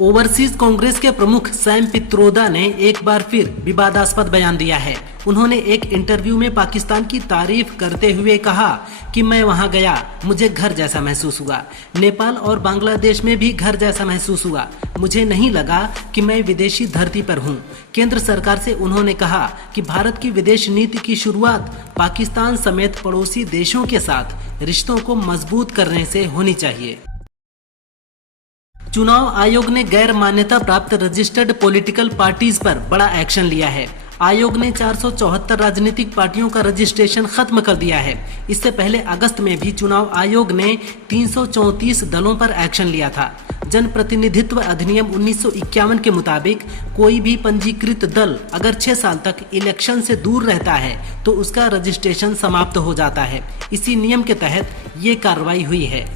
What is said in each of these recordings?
Overseas Congress के प्रमुख Sam Pitroda ने एक बार फिर विवादास्पद बयान दिया है। उन्होंने एक इंटरव्यू में पाकिस्तान की तारीफ करते हुए कहा कि मैं वहां गया, मुझे घर जैसा महसूस हुआ। नेपाल और बांग्लादेश में भी घर जैसा महसूस हुआ। मुझे नहीं लगा कि मैं विदेशी धरती पर हूं। केंद्र सरकार से उन्होंने कहा कि भारत की विदेश नीति की शुरुआत पाकिस्तान समेत पड़ोसी देशों के साथ रिश्तों को मजबूत करने से होनी चाहिए। चुनाव आयोग ने गैर मान्यता प्राप्त रजिस्टर्ड पॉलिटिकल पार्टीज पर बड़ा एक्शन लिया है। आयोग ने 474 राजनीतिक पार्टियों का रजिस्ट्रेशन खत्म कर दिया है। इससे पहले अगस्त में भी चुनाव आयोग ने 334 दलों पर एक्शन लिया था। जनप्रतिनिधित्व अधिनियम 1951 के मुताबिक कोई भी पंजीकृत दल अगर 6 साल तक इलेक्शन से दूर रहता है तो उसका रजिस्ट्रेशन समाप्त हो जाता है। इसी नियम के तहत ये कार्रवाई हुई है।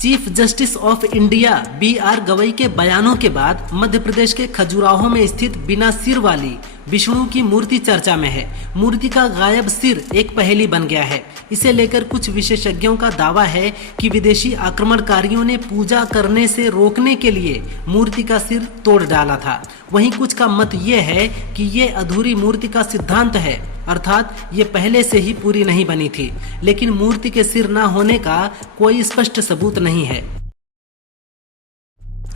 Chief justice of India BR Gavai के बयानों के बाद मध्य प्रदेश के खजुराहो में स्थित बिना सिर वाली विष्णु की मूर्ति चर्चा में है। मूर्ति का गायब सिर एक पहेली बन गया है। इसे लेकर कुछ विशेषज्ञों का दावा है कि विदेशी आक्रमणकारियों ने पूजा करने से रोकने के लिए मूर्ति का सिर तोड़ डाला था। वहीं कुछ का मत ये है कि ये अधूरी मूर्ति का सिद्धांत है, अर्थात ये पहले से ही पूरी नहीं बनी थी, लेकिन मूर्ति के सिर न होने का कोई स्पष्ट सबूत नहीं है।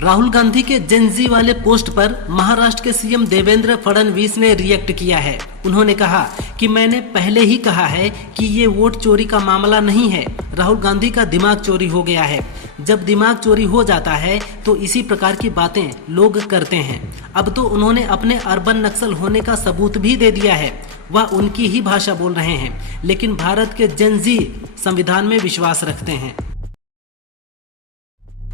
राहुल गांधी के जेन-ज़ी वाले पोस्ट पर महाराष्ट्र के सीएम देवेंद्र फडणवीस ने रिएक्ट किया है। उन्होंने कहा कि मैंने पहले ही कहा है कि ये वोट चोरी का मामला नहीं है। राहुल गांधी का दिमाग चोरी हो गया है। जब दिमाग चोरी हो जाता है तो इसी प्रकार की बातें लोग करते हैं। अब तो उन्होंने अपने अर्बन नक्सल होने का सबूत भी दे दिया है। वह उनकी ही भाषा बोल रहे हैं, लेकिन भारत के जेन-ज़ी संविधान में विश्वास रखते हैं।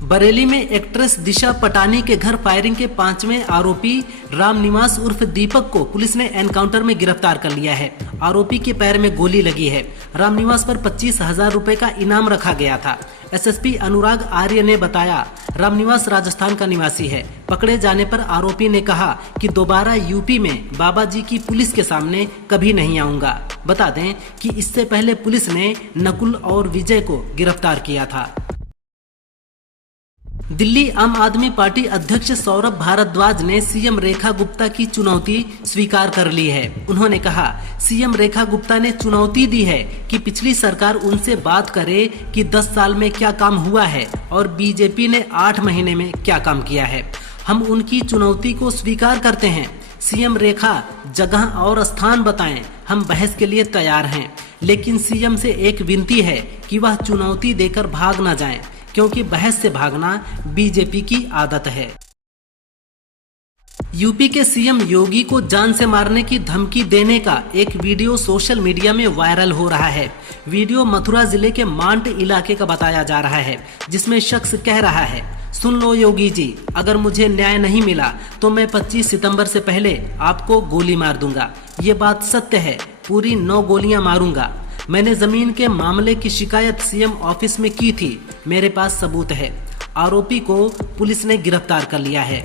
बरेली में एक्ट्रेस दिशा पटानी के घर फायरिंग के 5वें आरोपी रामनिवास उर्फ दीपक को पुलिस ने एनकाउंटर में गिरफ्तार कर लिया है। आरोपी के पैर में गोली लगी है। रामनिवास पर 25,000 रुपए का इनाम रखा गया था। SSP अनुराग आर्य ने बताया, रामनिवास राजस्थान का निवासी है। पकड़े जाने पर आरोपी ने कहा कि दोबारा यूपी में बाबा जी की पुलिस के सामने कभी नहीं आऊंगा। बता दें कि इससे पहले पुलिस ने नकुल और विजय को गिरफ्तार किया था। दिल्ली आम आदमी पार्टी अध्यक्ष सौरभ भारद्वाज ने सीएम रेखा गुप्ता की चुनौती स्वीकार कर ली है। उन्होंने कहा, सीएम रेखा गुप्ता ने चुनौती दी है कि पिछली सरकार उनसे बात करे कि 10 साल में क्या काम हुआ है और बीजेपी ने 8 महीने में क्या काम किया है। हम उनकी चुनौती को स्वीकार करते हैं। सीएम रेखा जगह और स्थान बताएं, हम बहस के लिए तैयार हैं। लेकिन सीएम से एक विनती है कि वह चुनौती देकर भाग न जाएं, क्योंकि बहस से भागना बीजेपी की आदत है। यूपी के सीएम योगी को जान से मारने की धमकी देने का एक वीडियो सोशल मीडिया में वायरल हो रहा है। वीडियो मथुरा जिले के मांट इलाके का बताया जा रहा है, जिसमें शख्स कह रहा है, सुन लो योगी जी, अगर मुझे न्याय नहीं मिला तो मैं 25 सितंबर से पहले आपको गोली मार दूंगा। ये बात सत्य है, पूरी 9 गोलियां मारूंगा। मैंने जमीन के मामले की शिकायत सीएम ऑफिस में की थी, मेरे पास सबूत है। आरोपी को पुलिस ने गिरफ्तार कर लिया है।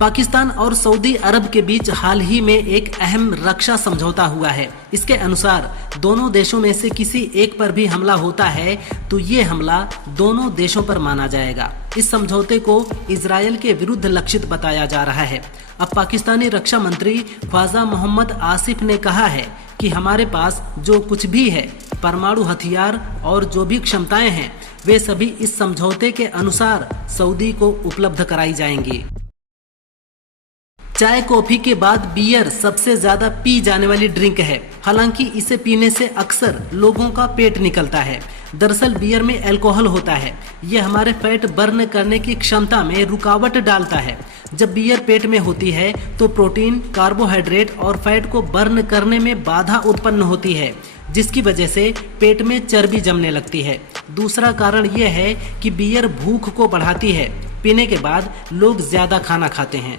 पाकिस्तान और सऊदी अरब के बीच हाल ही में एक अहम रक्षा समझौता हुआ है। इसके अनुसार दोनों देशों में से किसी एक पर भी हमला होता है तो ये हमला दोनों देशों पर माना जाएगा। इस समझौते को इजरायल के विरुद्ध लक्षित बताया जा रहा है। अब पाकिस्तानी रक्षा मंत्री ख्वाजा मोहम्मद आसिफ ने कहा है कि हमारे पास जो कुछ भी है, परमाणु हथियार और जो भी क्षमताएं हैं, वे सभी इस समझौते के अनुसार सऊदी को उपलब्ध कराई जाएंगी। चाय कॉफी के बाद बियर सबसे ज्यादा पी जाने वाली ड्रिंक है। हालांकि इसे पीने से अक्सर लोगों का पेट निकलता है। दरअसल बियर में अल्कोहल होता है। यह हमारे फैट बर्न करने की क्षमता में रुकावट डालता है। जब बियर पेट में होती है तो प्रोटीन, कार्बोहाइड्रेट और फैट को बर्न करने में बाधा उत्पन्न होती है, जिसकी वजह से पेट में चर्बी जमने लगती है। दूसरा कारण यह है कि बियर भूख को बढ़ाती है। पीने के बाद लोग ज्यादा खाना खाते हैं।